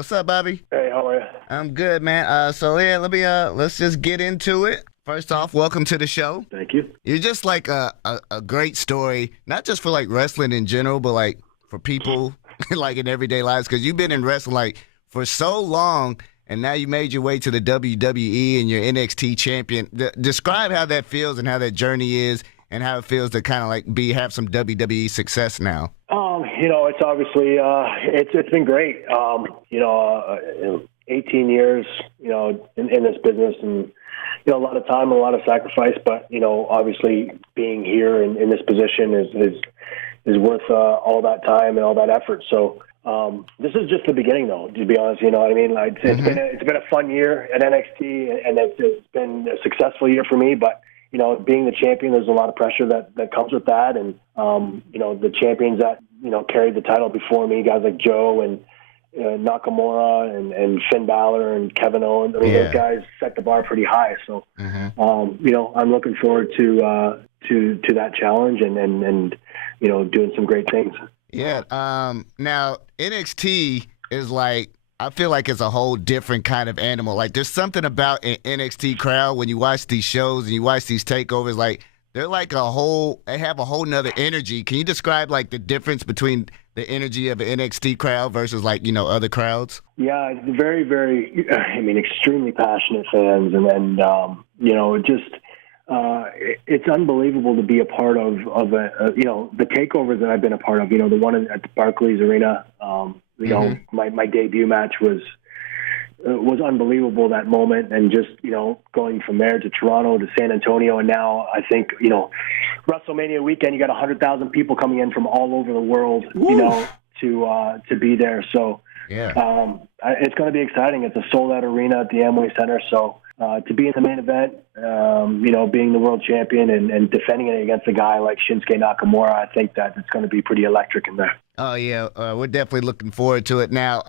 What's up, Bobby? Hey, how are you? I'm good, man. Let's just get into it. First off, welcome to the show. Thank you. You're just like a great story, not just for like wrestling in general, but like for people like in everyday lives, because you've been in wrestling like for so long, and now you made your way to the WWE and you're NXT champion. Describe how that feels and how that journey is, and how it feels to kind of like have some WWE success now. It's obviously it's been great. 18 years, in this business, and a lot of time and a lot of sacrifice. But obviously being here in this position is worth all that time and all that effort. So this is just the beginning, though. To be honest, you know what I mean. Like it's been a fun year at NXT, and it's been a successful year for me. But being the champion, there's a lot of pressure that comes with that. And, the champions that, carried the title before me, guys like Joe and Nakamura and Finn Balor and Kevin Owens. I mean, those guys set the bar pretty high. So, I'm looking forward to that challenge and doing some great things. Yeah. Now, NXT is like, I feel like it's a whole different kind of animal. Like, there's something about an NXT crowd when you watch these shows and you watch these takeovers, like, they're like they have a whole nother energy. Can you describe, like, the difference between the energy of an NXT crowd versus, like, other crowds? Yeah, very, very, extremely passionate fans. And it's unbelievable to be a part of the takeovers that I've been a part of, the one at the Barclays Arena. My debut match was unbelievable, that moment, and just going from there to Toronto to San Antonio, and now I think WrestleMania weekend, you got 100,000 people coming in from all over the world, to be there. So it's going to be exciting. It's a sold-out arena at the Amway Center, so to be in the main event, being the world champion and defending it against a guy like Shinsuke Nakamura, I think that it's going to be pretty electric in there. Oh, yeah. We're definitely looking forward to it. Now,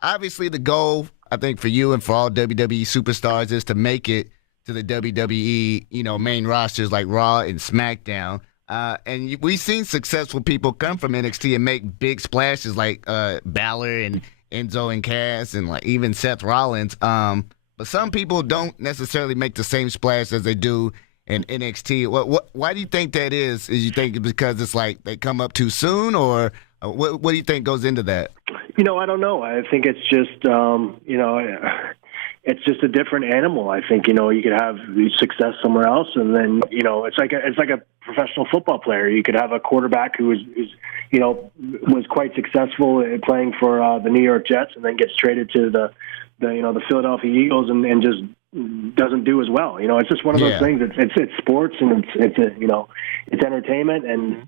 obviously the goal, I think, for you and for all WWE superstars is to make it to the WWE, main rosters like Raw and SmackDown. And we've seen successful people come from NXT and make big splashes like Balor and Enzo and Cass and like even Seth Rollins. But some people don't necessarily make the same splash as they do in NXT. Why do you think that is? Is you think because it's like they come up too soon, or what do you think goes into that? I don't know. I think it's just, it's just a different animal. I think, you could have success somewhere else, and then, it's like a professional football player. You could have a quarterback who was quite successful at playing for the New York Jets, and then gets traded to the Philadelphia Eagles and just doesn't do as well. It's just one of those things. It's sports, and it's entertainment, and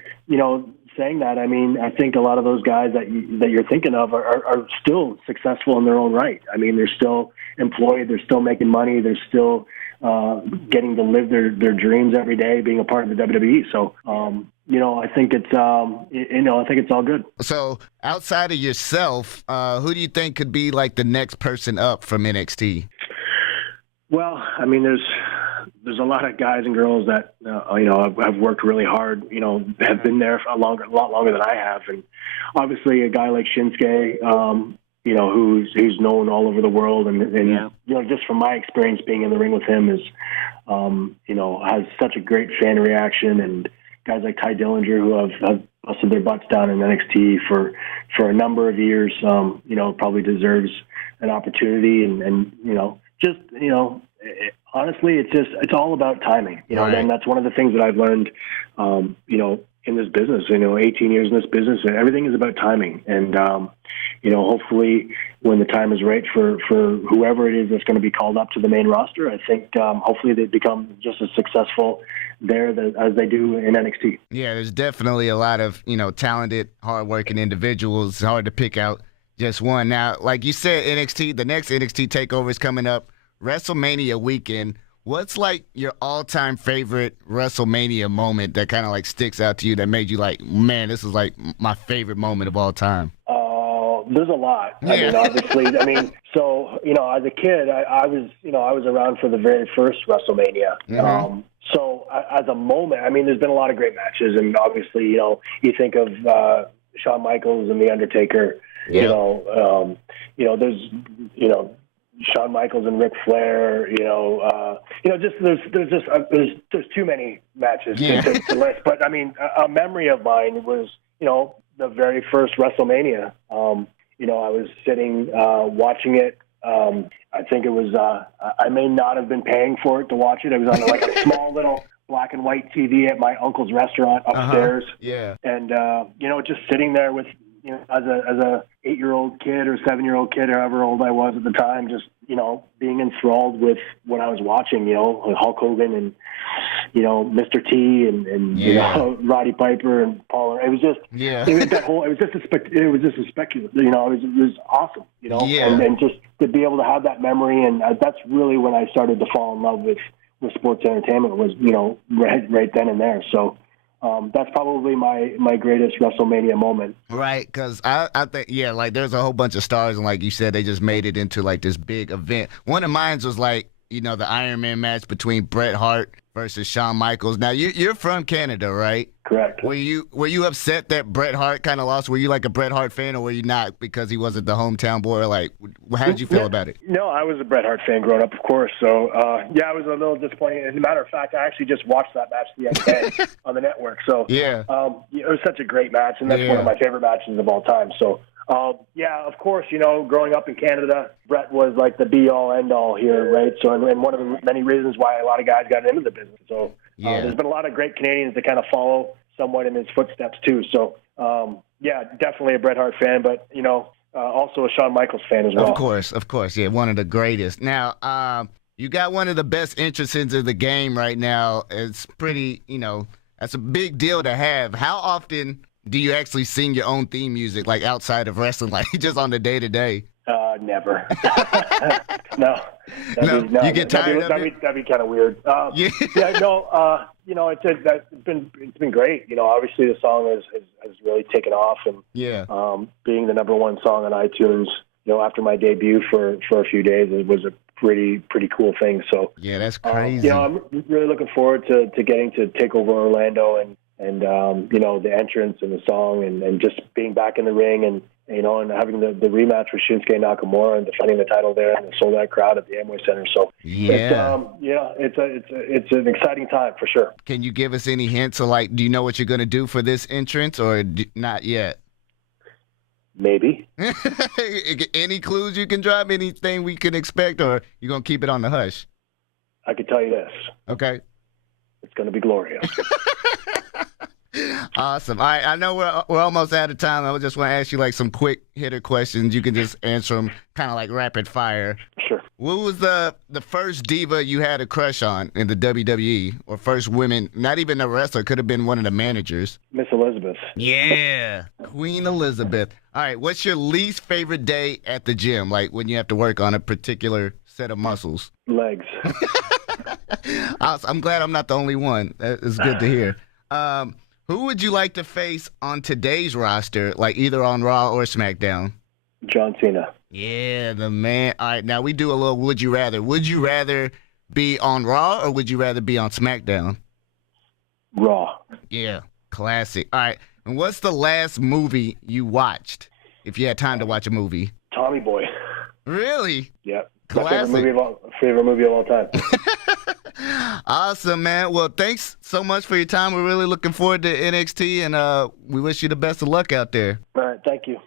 saying that, I think a lot of those guys that you're thinking of are still successful in their own right. They're still employed, they're still making money, they're still getting to live their dreams every day, being a part of the WWE. So, I think it's I think it's all good. So, outside of yourself, who do you think could be like the next person up from NXT? Well, there's a lot of guys and girls that have worked really hard. Have been there for a lot longer than I have, and obviously a guy like Shinsuke, who's known all over the world, and just from my experience being in the ring with him is, has such a great fan reaction, and guys like Ty Dillinger who have busted their butts down in NXT for a number of years, probably deserves an opportunity, and honestly, it's all about timing, right. And that's one of the things that I've learned, in this business, 18 years in this business, and everything is about timing. And, hopefully when the time is right for whoever it is that's going to be called up to the main roster, I think, hopefully they become just as successful there as they do in NXT. Yeah, there's definitely a lot of, talented, hardworking individuals. It's hard to pick out just one. Now, like you said, NXT, the next NXT Takeover is coming up, WrestleMania weekend. What's like your all-time favorite WrestleMania moment that kind of like sticks out to you that made you like, man, this is like my favorite moment of all time? There's a lot. Yeah. Obviously, so, as a kid, I was around for the very first WrestleMania. Mm-hmm. So as a moment, there's been a lot of great matches, and obviously, you think of Shawn Michaels and The Undertaker, Yep. There's Shawn Michaels and Ric Flair. There's too many matches to list. But I mean, a memory of mine was the very first WrestleMania. I was sitting watching it. I think it was. I may not have been paying for it to watch it. I was on like a small little black and white TV at my uncle's restaurant upstairs. Yeah. And just sitting there with as a 8-year-old kid or 7-year-old kid, or however old I was at the time, just being enthralled with what I was watching. Hulk Hogan and Mr. T and Roddy Piper and Paul. It was just It was that whole. It was just a spectacular. It was awesome. And just to be able to have that memory, and that's really when I started to fall in love with sports entertainment. Was right then and there. So. That's probably my greatest WrestleMania moment. Right, because I think, like there's a whole bunch of stars, and like you said, they just made it into like this big event. One of mine was like, the Iron Man match between Bret Hart versus Shawn Michaels. Now, you're from Canada, right? Correct. Were you upset that Bret Hart kind of lost? Were you like a Bret Hart fan, or were you not because he wasn't the hometown boy? Or like, how did you feel about it? No, I was a Bret Hart fan growing up, of course. So, I was a little disappointed. As a matter of fact, I actually just watched that match the other day on the network. So, it was such a great match, and that's one of my favorite matches of all time. So, of course, growing up in Canada, Bret was like the be-all, end-all here, right? So, and one of the many reasons why a lot of guys got into the business. So, there's been a lot of great Canadians that kind of follow somewhat in his footsteps, too. So, definitely a Bret Hart fan, but, also a Shawn Michaels fan as well. Of course. Yeah, one of the greatest. Now, you got one of the best entrances in the game right now. It's pretty, that's a big deal to have. How often do you actually sing your own theme music, like outside of wrestling, like just on the day-to-day? Never. No. You get tired of it? That'd be kind of weird. It's been great. Obviously the song has really taken off, and being the number one song on iTunes, after my debut for a few days, it was a pretty cool thing. So that's crazy. I'm really looking forward to getting to Takeover Orlando and the entrance and the song and just being back in the ring and having the rematch with Shinsuke Nakamura and defending the title there and the sold-out crowd at the Amway Center. So it's an exciting time for sure. Can you give us any hints of do you know what you're going to do for this entrance or not yet? Maybe. Any clues you can drop? Anything we can expect, or you going to keep it on the hush? I can tell you this. Okay. It's going to be glorious. Awesome. All right, I know we're almost out of time. I just want to ask you some quick hitter questions. You can just answer them kind of like rapid fire. Sure. What was the first diva you had a crush on in the WWE, or first women? Not even a wrestler. Could have been one of the managers. Miss Elizabeth. Yeah, Queen Elizabeth. All right. What's your least favorite day at the gym? Like when you have to work on a particular set of muscles. Legs. I'm glad I'm not the only one. That is good to hear. Who would you like to face on today's roster, like either on Raw or SmackDown? John Cena. Yeah, the man. All right, now we do a little would you rather. Would you rather be on Raw or would you rather be on SmackDown? Raw. Yeah, classic. All right, and what's the last movie you watched, if you had time to watch a movie? Tommy Boy. Really? Yep. Classic. My favorite movie of all time. Awesome, man. Well, thanks so much for your time. We're really looking forward to NXT, and we wish you the best of luck out there. All right, thank you.